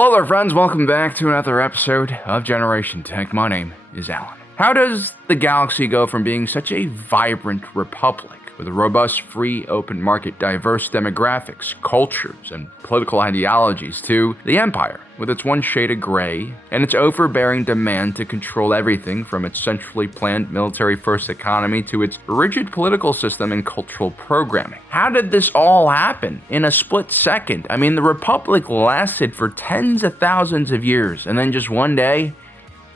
Hello there, friends. Welcome back to another episode of Generation Tech. My name is Alan. How does the galaxy go from being such a vibrant republic with a robust, free, open market, diverse demographics, cultures, and political ideologies to the Empire, with its one shade of gray and its overbearing demand to control everything from its centrally planned military-first economy to its rigid political system and cultural programming? How did this all happen in a split second? I mean, the Republic lasted for tens of thousands of years, and then just one day,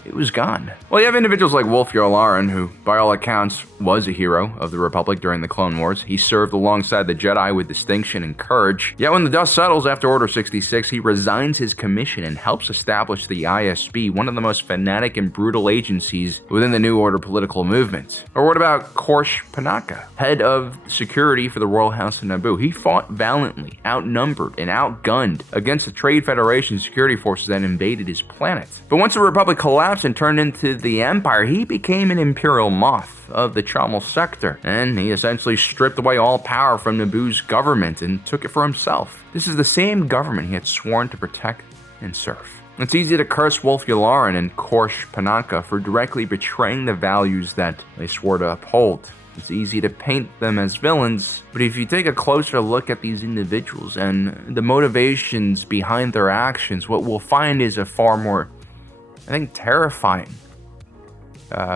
it was gone. Well, you have individuals like Wolf Yularen, who, by all accounts, was a hero of the Republic during the Clone Wars. He served alongside the Jedi with distinction and courage. Yet when the dust settles after Order 66, he resigns his commission and helps establish the ISB, one of the most fanatic and brutal agencies within the New Order political movement. Or what about Korsh Panaka, head of security for the Royal House of Naboo? He fought valiantly, outnumbered, and outgunned against the Trade Federation security forces that invaded his planet. But once the Republic collapsed and turned into the Empire, he became an Imperial moth of the Chamal sector, and he essentially stripped away all power from Naboo's government and took it for himself. This is the same government he had sworn to protect and serve. It's easy to curse Wolf Yularen and Korsh Panaka for directly betraying the values that they swore to uphold. It's easy to paint them as villains, but if you take a closer look at these individuals and the motivations behind their actions, what we'll find is a far more, I think, terrifying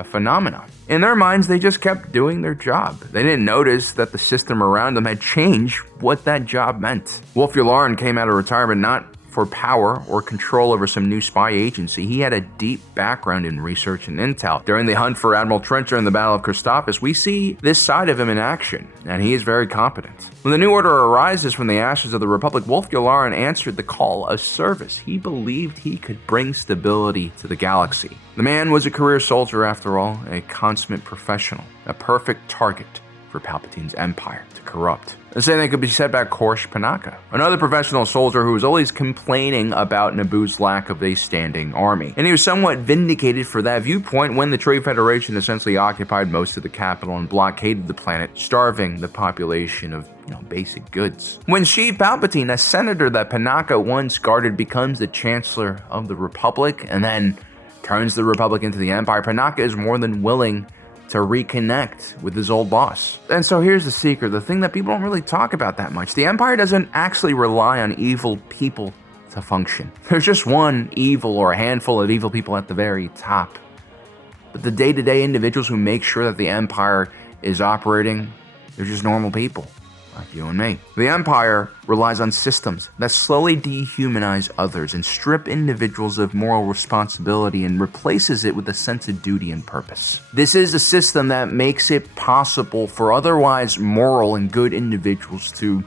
phenomenon. In their minds, they just kept doing their job. They didn't notice that the system around them had changed what that job meant. Wolf Yularen came out of retirement not for power or control over some new spy agency. He had a deep background in research and intel. During the hunt for Admiral Trencher in the Battle of Christophsis, we see this side of him in action, and he is very competent. When the New Order arises from the ashes of the Republic, Wolf Yularen answered the call of service. He believed he could bring stability to the galaxy. The man was a career soldier after all, a consummate professional, a perfect target for Palpatine's empire to corrupt. The same thing could be said about Korsh Panaka, another professional soldier who was always complaining about Naboo's lack of a standing army. And he was somewhat vindicated for that viewpoint when the Trade Federation essentially occupied most of the capital and blockaded the planet, starving the population of basic goods. When Sheev Palpatine, a senator that Panaka once guarded, becomes the Chancellor of the Republic and then turns the Republic into the Empire, Panaka is more than willing to reconnect with his old boss. And so here's the secret, the thing that people don't really talk about that much. The Empire doesn't actually rely on evil people to function. There's just one evil or a handful of evil people at the very top. But the day-to-day individuals who make sure that the Empire is operating, they're just normal people, like you and me. The Empire relies on systems that slowly dehumanize others and strip individuals of moral responsibility and replaces it with a sense of duty and purpose. This is a system that makes it possible for otherwise moral and good individuals to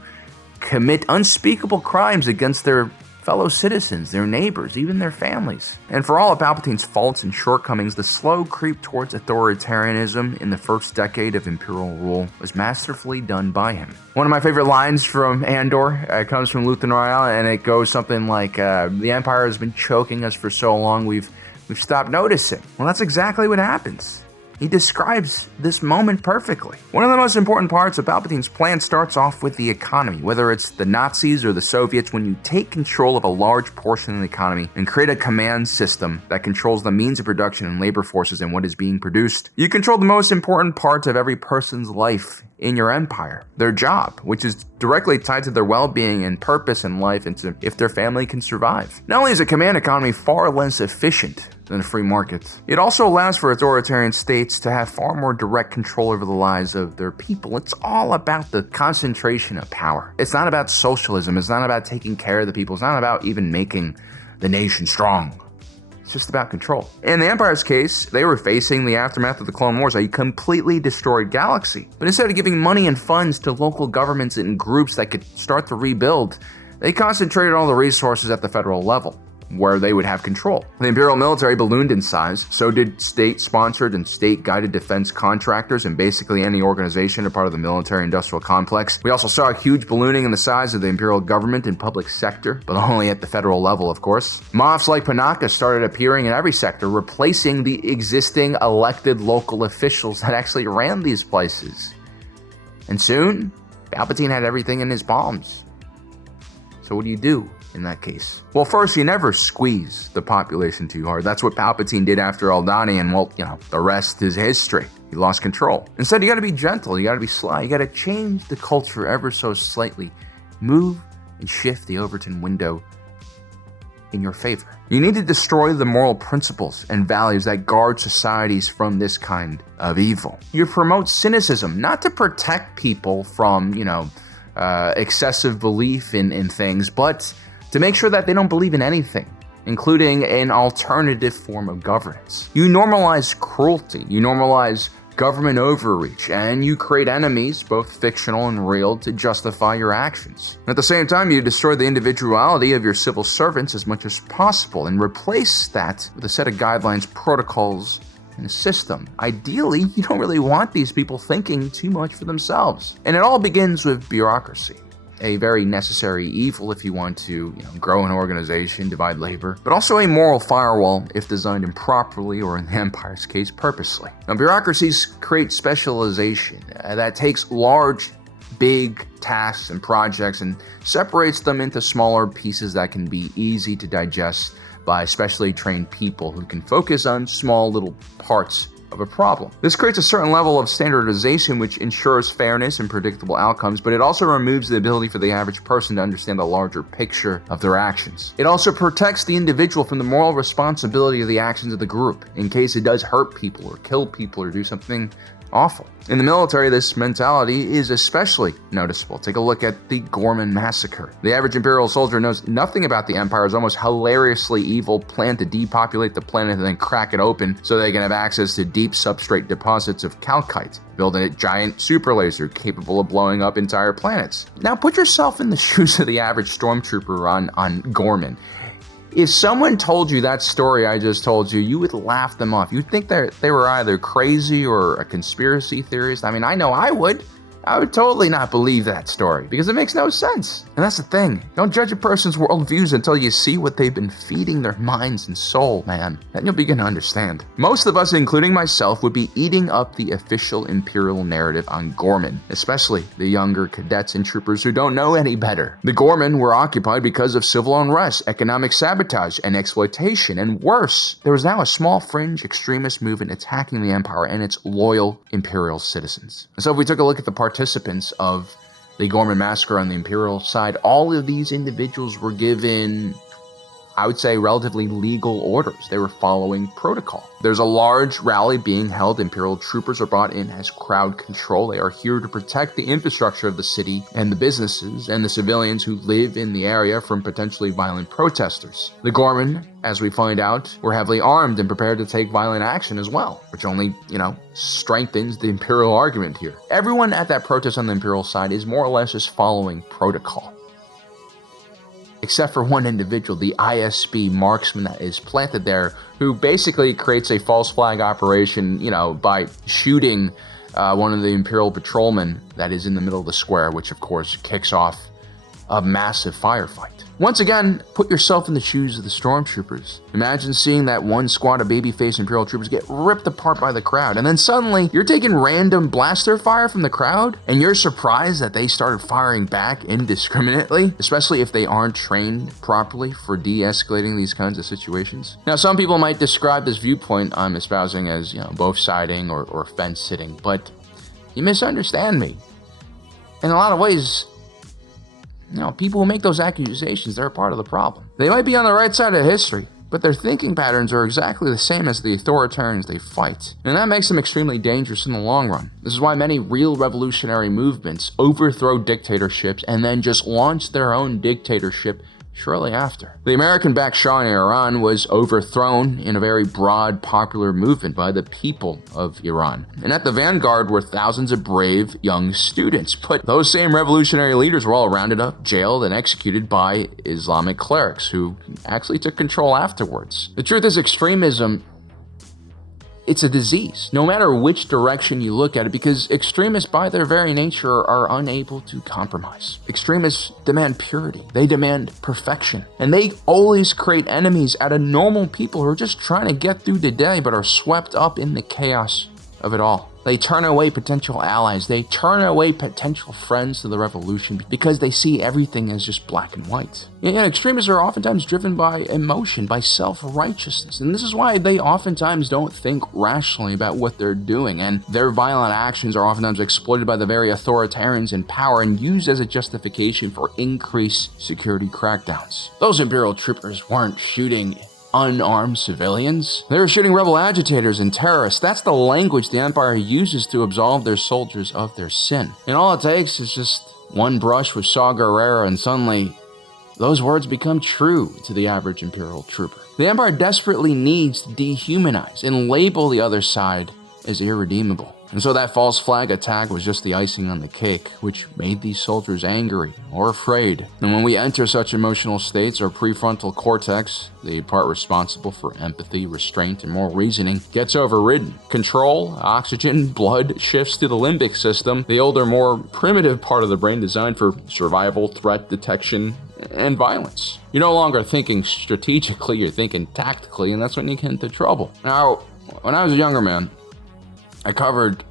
commit unspeakable crimes against their fellow citizens, their neighbors, even their families. And for all of Palpatine's faults and shortcomings, the slow creep towards authoritarianism in the first decade of Imperial rule was masterfully done by him. One of my favorite lines from Andor comes from Luthen Rael, and it goes something like, the Empire has been choking us for so long, we've stopped noticing. Well, that's exactly what happens. He describes this moment perfectly. One of the most important parts of Palpatine's plan starts off with the economy. Whether it's the Nazis or the Soviets, when you take control of a large portion of the economy and create a command system that controls the means of production and labor forces and what is being produced, you control the most important parts of every person's life in your empire, their job, which is directly tied to their well-being and purpose in life and to if their family can survive. Not only is a command economy far less efficient than a free market, it also allows for authoritarian states to have far more direct control over the lives of their people. It's all about the concentration of power. It's not about socialism. It's not about taking care of the people. It's not about even making the nation strong. It's just about control. In the Empire's case, they were facing the aftermath of the Clone Wars, a completely destroyed galaxy. But instead of giving money and funds to local governments and groups that could start to rebuild, they concentrated all the resources at the federal level, where they would have control. The Imperial military ballooned in size, so did state-sponsored and state-guided defense contractors and basically any organization a part of the military-industrial complex. We also saw a huge ballooning in the size of the Imperial government and public sector, but only at the federal level, of course. Moths like Panaka started appearing in every sector, replacing the existing elected local officials that actually ran these places. And soon, Palpatine had everything in his palms. So what do? in that case? Well, first, you never squeeze the population too hard. That's what Palpatine did after Aldani, and well, the rest is history. He lost control. Instead, you gotta be gentle, you gotta be sly, you gotta change the culture ever so slightly. Move and shift the Overton window in your favor. You need to destroy the moral principles and values that guard societies from this kind of evil. You promote cynicism, not to protect people from, excessive belief in things, but to make sure that they don't believe in anything, including an alternative form of governance. You normalize cruelty, you normalize government overreach, and you create enemies, both fictional and real, to justify your actions. At the same time, you destroy the individuality of your civil servants as much as possible and replace that with a set of guidelines, protocols, and a system. Ideally, you don't really want these people thinking too much for themselves. And it all begins with bureaucracy. A very necessary evil if you want to grow an organization, divide labor, but also a moral firewall if designed improperly or, in the Empire's case, purposely. Now, bureaucracies create specialization that takes large, big tasks and projects and separates them into smaller pieces that can be easy to digest by specially trained people who can focus on small little parts of a problem. This creates a certain level of standardization which ensures fairness and predictable outcomes, but it also removes the ability for the average person to understand the larger picture of their actions. It also protects the individual from the moral responsibility of the actions of the group, in case it does hurt people or kill people or do something awful. In the military, this mentality is especially noticeable. Take a look at the Gorman massacre. The average Imperial soldier knows nothing about the Empire's almost hilariously evil plan to depopulate the planet and then crack it open so they can have access to deep substrate deposits of calcite, build a giant super laser capable of blowing up entire planets. Now put yourself in the shoes of the average stormtrooper on Gorman. If someone told you that story I just told you, you would laugh them off. You'd think they were either crazy or a conspiracy theorist. I mean, I know I would. I would totally not believe that story because it makes no sense. And that's the thing. Don't judge a person's worldviews until you see what they've been feeding their minds and soul, man. Then you'll begin to understand. Most of us, including myself, would be eating up the official Imperial narrative on Gorman, especially the younger cadets and troopers who don't know any better. The Gorman were occupied because of civil unrest, economic sabotage, and exploitation, and worse, there was now a small fringe extremist movement attacking the Empire and its loyal Imperial citizens. And so if we took a look at the participants of the Gorman massacre on the Imperial side, all of these individuals were given, I would say, relatively legal orders. They were following protocol. There's a large rally being held. Imperial troopers are brought in as crowd control. They are here to protect the infrastructure of the city and the businesses and the civilians who live in the area from potentially violent protesters. The Gorman, as we find out, were heavily armed and prepared to take violent action as well, which only, strengthens the Imperial argument here. Everyone at that protest on the Imperial side is more or less just following protocol. Except for one individual, the ISB marksman that is planted there, who basically creates a false flag operation, by shooting one of the Imperial patrolmen that is in the middle of the square, which of course kicks off a massive firefight. Once again, put yourself in the shoes of the stormtroopers. Imagine seeing that one squad of babyface Imperial troopers get ripped apart by the crowd, and then suddenly you're taking random blaster fire from the crowd, and you're surprised that they started firing back indiscriminately, especially if they aren't trained properly for de-escalating these kinds of situations. Now, some people might describe this viewpoint I'm espousing as, both siding or fence sitting, but you misunderstand me. In a lot of ways, people who make those accusations, they're a part of the problem. They might be on the right side of history, but their thinking patterns are exactly the same as the authoritarians they fight. And that makes them extremely dangerous in the long run. This is why many real revolutionary movements overthrow dictatorships and then just launch their own dictatorship shortly after. The American-backed Shah in Iran was overthrown in a very broad popular movement by the people of Iran. And at the vanguard were thousands of brave young students. But those same revolutionary leaders were all rounded up, jailed, and executed by Islamic clerics who actually took control afterwards. The truth is, extremism, it's a disease, no matter which direction you look at it, because extremists by their very nature are unable to compromise. Extremists demand purity, they demand perfection, and they always create enemies out of normal people who are just trying to get through the day but are swept up in the chaos of it all. They turn away potential allies. They turn away potential friends to the revolution because they see everything as just black and white. And extremists are oftentimes driven by emotion, by self-righteousness. And this is why they oftentimes don't think rationally about what they're doing. And their violent actions are oftentimes exploited by the very authoritarians in power and used as a justification for increased security crackdowns. Those Imperial troopers weren't shooting unarmed civilians. They were shooting rebel agitators and terrorists. That's the language the Empire uses to absolve their soldiers of their sin. And all it takes is just one brush with Saw Gerrera, and suddenly those words become true to the average Imperial trooper. The Empire desperately needs to dehumanize and label the other side as irredeemable. And so that false flag attack was just the icing on the cake, which made these soldiers angry or afraid. And when we enter such emotional states, our prefrontal cortex, the part responsible for empathy, restraint, and moral reasoning, gets overridden. Control, oxygen, blood shifts to the limbic system, the older, more primitive part of the brain designed for survival, threat detection, and violence. You're no longer thinking strategically, you're thinking tactically, and that's when you get into trouble. Now, when I was a younger man, I covered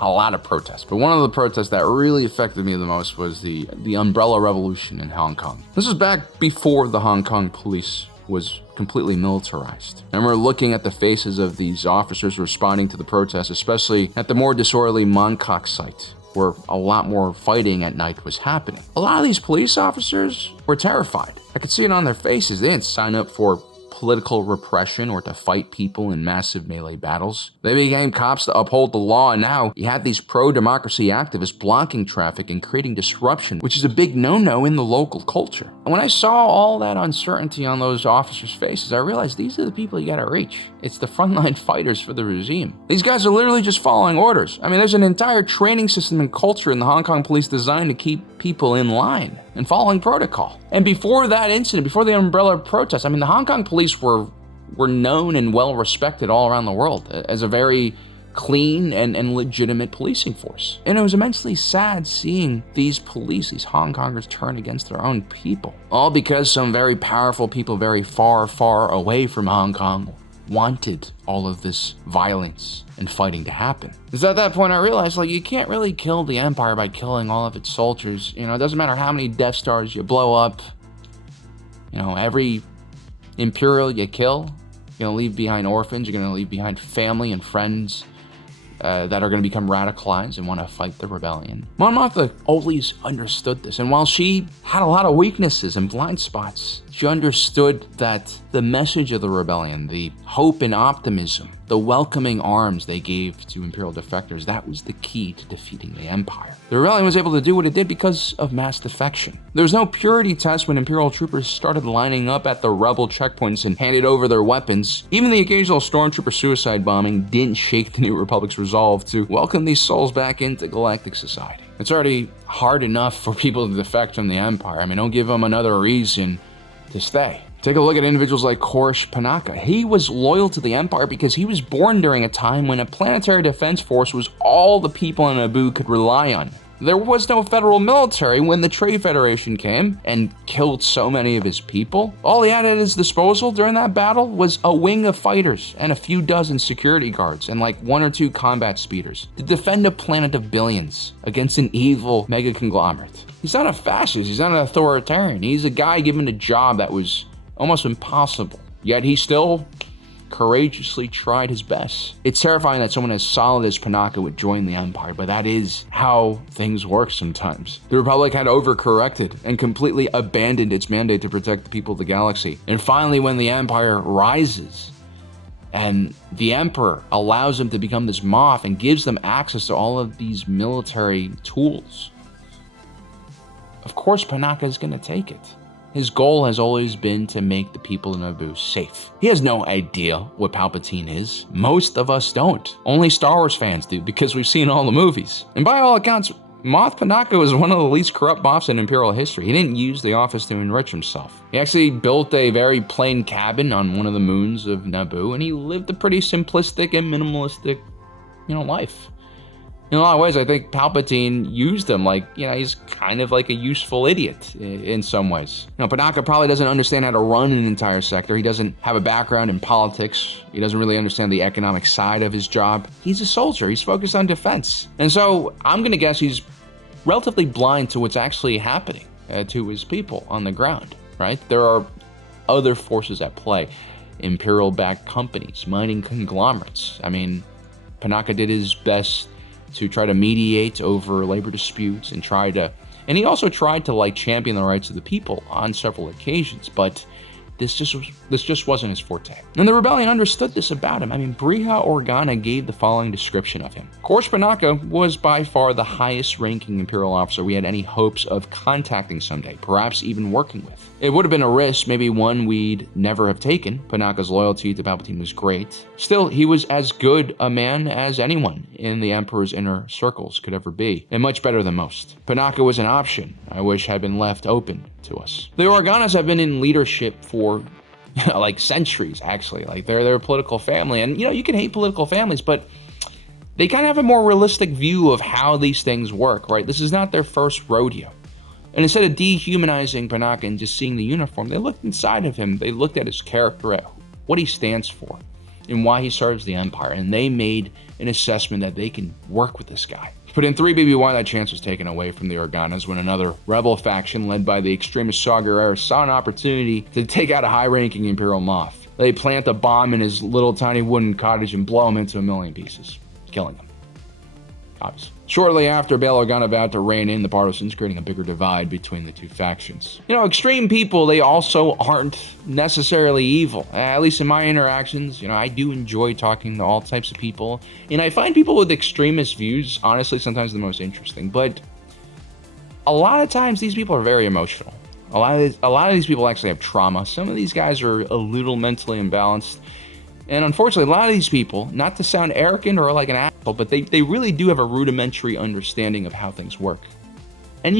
a lot of protests, but one of the protests that really affected me the most was the Umbrella Revolution in Hong Kong. This was back before the Hong Kong police was completely militarized. I remember looking at the faces of these officers responding to the protests, especially at the more disorderly Mong Kok site, where a lot more fighting at night was happening. A lot of these police officers were terrified. I could see it on their faces. They didn't sign up for political repression or to fight people in massive melee battles. They became cops to uphold the law, and now you had these pro-democracy activists blocking traffic and creating disruption, which is a big no-no in the local culture. And when I saw all that uncertainty on those officers' faces, I realized these are the people you gotta reach. It's the frontline fighters for the regime. These guys are literally just following orders. I mean, there's an entire training system and culture in the Hong Kong police designed to keep people in line and following protocol. And before that incident, before the Umbrella protest, I mean, the Hong Kong police were known and well respected all around the world as a very clean and legitimate policing force. And it was immensely sad seeing these police, these Hong Kongers, turn against their own people. All because some very powerful people very far, far away from Hong Kong wanted all of this violence and fighting to happen. Because at that point I realized, you can't really kill the Empire by killing all of its soldiers. It doesn't matter how many Death Stars you blow up. Every Imperial you kill, you're gonna leave behind orphans, you're gonna leave behind family and friends that are going to become radicalized and want to fight the rebellion. Mon Mothma always understood this, and while she had a lot of weaknesses and blind spots, she understood that the message of the rebellion, the hope and optimism, the welcoming arms they gave to Imperial defectors, that was the key to defeating the Empire. The rebellion was able to do what it did because of mass defection. There was no purity test when Imperial troopers started lining up at the rebel checkpoints and handed over their weapons. Even the occasional stormtrooper suicide bombing didn't shake the New Republic's resolve to welcome these souls back into galactic society. It's already hard enough for people to defect from the Empire. I mean, don't give them another reason to stay. Take a look at individuals like Panaka. He was loyal to the Empire because he was born during a time when a planetary defense force was all the people on Naboo could rely on. There was no federal military when the Trade Federation came and killed so many of his people. All he had at his disposal during that battle was a wing of fighters and a few dozen security guards and one or two combat speeders to defend a planet of billions against an evil mega conglomerate. He's not a fascist, he's not an authoritarian. He's a guy given a job that was almost impossible, yet he still courageously tried his best. It's terrifying that someone as solid as Panaka would join the Empire, but that is how things work sometimes. The Republic had overcorrected and completely abandoned its mandate to protect the people of the galaxy. And finally, when the Empire rises and the Emperor allows them to become this moth and gives them access to all of these military tools, of course Panaka is going to take it. His goal has always been to make the people of Naboo safe. He has no idea what Palpatine is. Most of us don't. Only Star Wars fans do, because we've seen all the movies. And by all accounts, Moff Panaka was one of the least corrupt moffs in Imperial history. He didn't use the office to enrich himself. He actually built a very plain cabin on one of the moons of Naboo, and he lived a pretty simplistic and minimalistic, life. In a lot of ways, I think Palpatine used him like, he's kind of like a useful idiot in some ways. Panaka probably doesn't understand how to run an entire sector. He doesn't have a background in politics. He doesn't really understand the economic side of his job. He's a soldier. He's focused on defense. And so I'm going to guess he's relatively blind to what's actually happening to his people on the ground, right? There are other forces at play. Imperial-backed companies, mining conglomerates. I mean, Panaka did his best to try to mediate over labor disputes and he also tried to champion the rights of the people on several occasions, but this just wasn't his forte. And the rebellion understood this about him. I mean, Briha Organa gave the following description of him. Course Panaka was by far the highest ranking Imperial officer we had any hopes of contacting someday, perhaps even working with. It would have been a risk, maybe one we'd never have taken. Panaka's loyalty to Palpatine was great. Still, he was as good a man as anyone in the Emperor's inner circles could ever be, and much better than most. Panaka was an option I wish had been left open to us. The Organas have been in leadership for centuries, actually. They're a political family, and you can hate political families, but they kind of have a more realistic view of how these things work, right? This is not their first rodeo. And instead of dehumanizing Panaka and just seeing the uniform, they looked inside of him. They looked at his character, at what he stands for, and why he serves the Empire. And they made an assessment that they can work with this guy. But in 3 BB1, that chance was taken away from the Organas when another rebel faction led by the extremist Saw Gerrera saw an opportunity to take out a high-ranking Imperial Moff. They plant a bomb in his little tiny wooden cottage and blow him into a million pieces, killing him. Obviously. Shortly after, Bail Organa vowed to rein in the partisans, creating a bigger divide between the two factions. Extreme people, they also aren't necessarily evil. At least in my interactions, I do enjoy talking to all types of people. And I find people with extremist views, honestly, sometimes the most interesting. But a lot of times, these people are very emotional. A lot of these people actually have trauma. Some of these guys are a little mentally imbalanced. And unfortunately, a lot of these people, not to sound arrogant or like an asshole, but they really do have a rudimentary understanding of how things work. And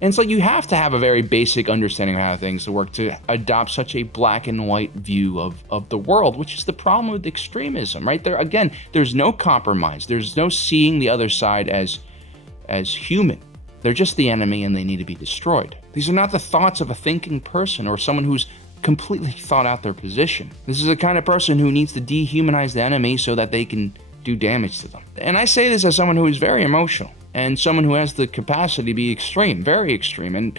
it's like you have to have a very basic understanding of how things work to adopt such a black and white view of the world, which is the problem with extremism, right? There's no compromise. There's no seeing the other side as human. They're just the enemy and they need to be destroyed. These are not the thoughts of a thinking person or someone who's completely thought out their position. This is the kind of person who needs to dehumanize the enemy so that they can do damage to them. And I say this as someone who is very emotional and someone who has the capacity to be extreme, very extreme. And,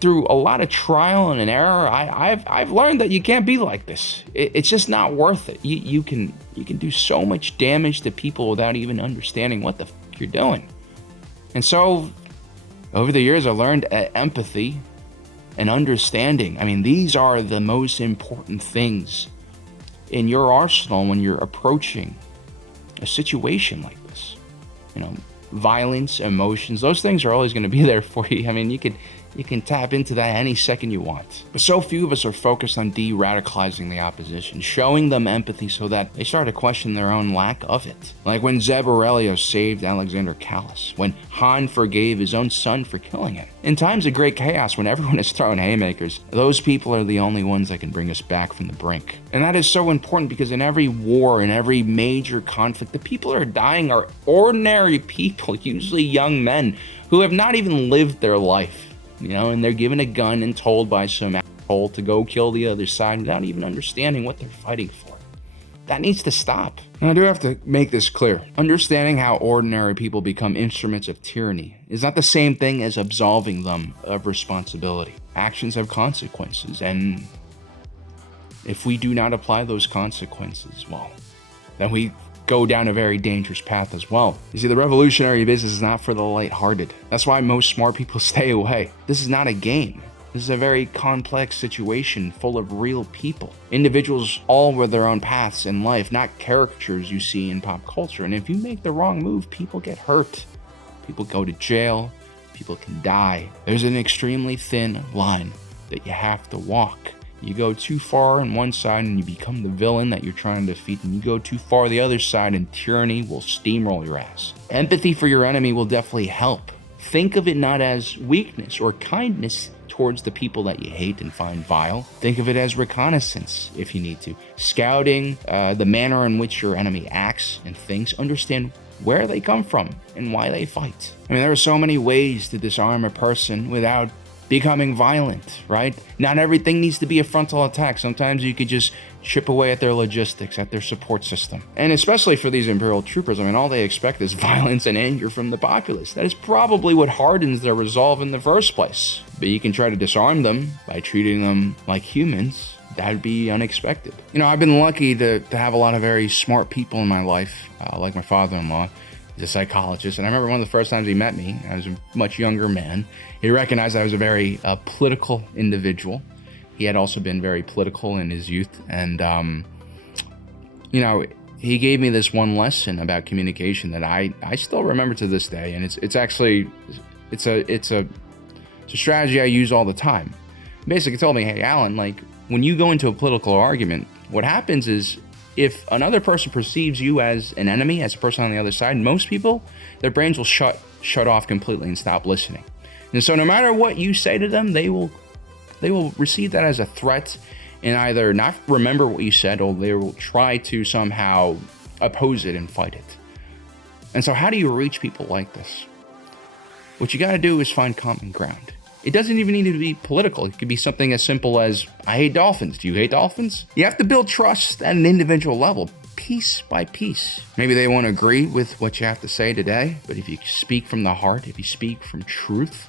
through a lot of trial and error, I've learned that you can't be like this. It's just not worth it. You can do so much damage to people without even understanding what the fuck you're doing. And so, over the years, I learned empathy and understanding. I mean, these are the most important things in your arsenal when you're approaching a situation like this. Violence, emotions, those things are always going to be there for you. I mean, you can tap into that any second you want. But so few of us are focused on de-radicalizing the opposition, showing them empathy so that they start to question their own lack of it. Like when Zeb Aurelius saved Alexander Callus, when Han forgave his own son for killing him. In times of great chaos, when everyone is throwing haymakers, those people are the only ones that can bring us back from the brink. And that is so important because in every war, in every major conflict, the people who are dying are ordinary people, usually young men, who have not even lived their life. And they're given a gun and told by some asshole to go kill the other side without even understanding what they're fighting for. That needs to stop. And I do have to make this clear. Understanding how ordinary people become instruments of tyranny is not the same thing as absolving them of responsibility. Actions have consequences, and if we do not apply those consequences, well, then we go down a very dangerous path as well. You see, the revolutionary business is not for the lighthearted. That's why most smart people stay away. This is not a game. This is a very complex situation full of real people. Individuals all with their own paths in life, not caricatures you see in pop culture. And if you make the wrong move, people get hurt. People go to jail. People can die. There's an extremely thin line that you have to walk. You go too far on one side and you become the villain that you're trying to defeat, and you go too far the other side and tyranny will steamroll your ass. Empathy for your enemy will definitely help. Think of it not as weakness or kindness, towards the people that you hate and find vile. Think of it as reconnaissance, if you need to. Scouting the manner in which your enemy acts and thinks. Understand where they come from and why they fight. I mean, there are so many ways to disarm a person without becoming violent, right? Not everything needs to be a frontal attack. Sometimes you could just chip away at their logistics, at their support system. And especially for these Imperial troopers, I mean, all they expect is violence and anger from the populace. That is probably what hardens their resolve in the first place. But you can try to disarm them by treating them like humans. That'd be unexpected. You know, I've been lucky to have a lot of very smart people in my life, like my father-in-law. He's a psychologist, and I remember one of the first times he met me, I was a much younger man. He recognized I was a very political individual. He had also been very political in his youth, and you know, he gave me this one lesson about communication that I still remember to this day, and it's a strategy I use all the time. Basically, told me, hey, Alan, like, when you go into a political argument, what happens is, if another person perceives you as an enemy, as a person on the other side, most people, their brains will shut off completely and stop listening. And so no matter what you say to them, they will receive that as a threat and either not remember what you said, or they will try to somehow oppose it and fight it. And so how do you reach people like this? What you got to do is find common ground. It doesn't even need to be political. It could be something as simple as, I hate dolphins. Do you hate dolphins? You have to build trust at an individual level, piece by piece. Maybe they won't agree with what you have to say today, but if you speak from the heart, if you speak from truth,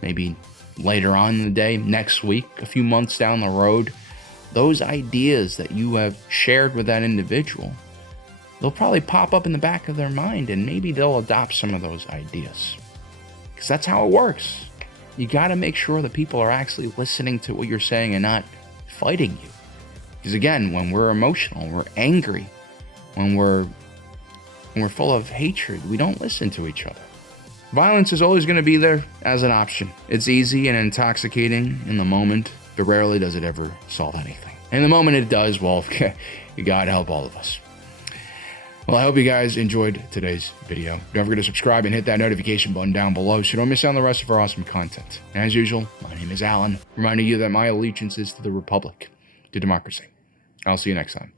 maybe later on in the day, next week, a few months down the road, those ideas that you have shared with that individual, they'll probably pop up in the back of their mind, and maybe they'll adopt some of those ideas. Because that's how it works. You got to make sure that people are actually listening to what you're saying and not fighting you. Because again, when we're emotional, we're angry, when we're full of hatred, we don't listen to each other. Violence is always going to be there as an option. It's easy and intoxicating in the moment, but rarely does it ever solve anything. And the moment it does, well, God help all of us. Well, I hope you guys enjoyed today's video. Don't forget to subscribe and hit that notification button down below so you don't miss out on the rest of our awesome content. And as usual, my name is Alan, reminding you that my allegiance is to the Republic, to democracy. I'll see you next time.